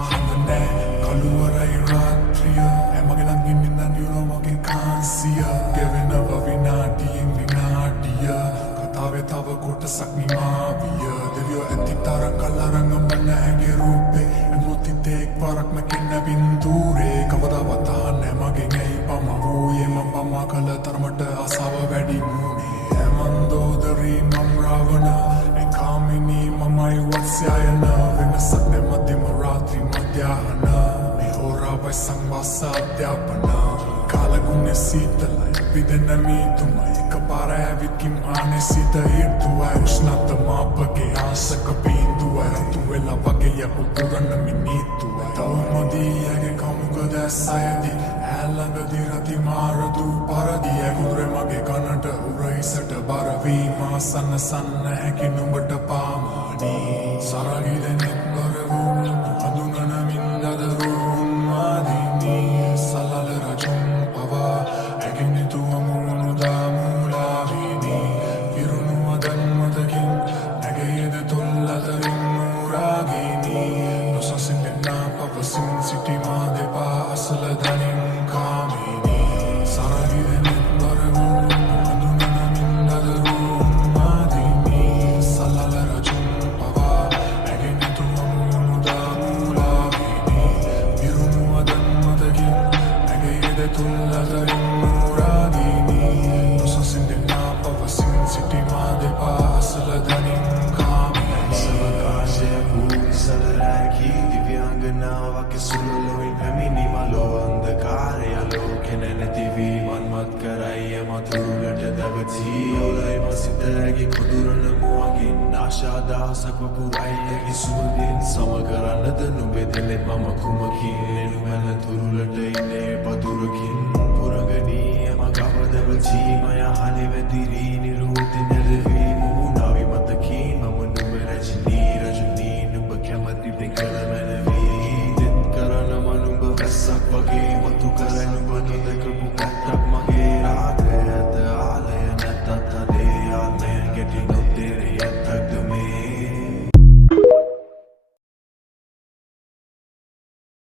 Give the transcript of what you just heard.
Hangane kaluwarai ratriya Emage langin nindan you mage kansiya Gewena vinadiyen vinadiya Katave tava kotasak nimaviya Devyo ඇති තර කලරංග මනැගේ රූපේ එමුතිත එක් වරක් මැකෙන්න බින්දුරේ කවදාවත් අහන්නේ මගෙන් ඇයි පම වූයේ මම පමා කළ තරමට ආසාව වැඩි වුණේ ඇමන්දෝදරි මම් රාවණ එකාමිනී මමයි වත්ස්යයන වෙනසක් නැමැතිම රාත්‍රී මධ්‍යාහන මේ හෝරාවයි සංවාස අධ්‍යාපන කාලගුණේ සීතලයි විදෙන මීතුමයි එකපාර ඇවිත්කින් ආනේ සිත ඊර්තුවයි උෂ්ණත මාපගේ ආසක බින්දුවයි රතු වෙලා වගේ යපු පුරන්න මිනිත්තුවයි තවමදීයගේ කමුක දැස්සයදී ඇල්ලඟදී රති මාරදු පරදී ඇගුරේ මගේ කනට උරහිසට බරවීම සන්න සන්න හැකි නුඹට පාමානී සරගිදෙනෙක් බරවුන් හඳුනන මින්දදරුන් මාදිනී සලල රජුන් පවා ඇගෙනෙතු අමුණු දාමුලාවිනී විරුණු අදන් මදකින් නැගේද තුල්ලතරින් මුරාගිනී නොසසින් දෙන්නා පවසින් සිටිමා දෙපා අසල දනින් කාමිනී සරගිදෙනෙක් බරවුන් හඳුනන මින්දදරුන් මාදිනී සලල රජුන් පවා ඇගෙනෙතු අමුණු දාමුලාවිනී විරුණු අදන් මදකින් නැගේද තුල්ලතරින් මුරාගිනී නොසසින් දෙන්නා පවසින් සිටිමා දෙපා අසල දනින් කාමිනී සවකාශය පූසල රැකී දිව්‍යාංගනාවක් සුළුලොයින් පැමිණි මලෝ අන්ධකාරය ලෝකෙන නැතිවී මන්මත් කරයි මතුරුලට දවචී ඔලයි මසිත ඇගේ කුදුරන මුවගින් ආශාදහසක් වකුවයි සුවදින් සමකරන්නද නුඹේ දෙනෙත් මම කුමකින් එනුමැල තුරුලට ඉන්නේ පතුරකින් පුරගනී එම ගවදවචී මය හලි වැතිරී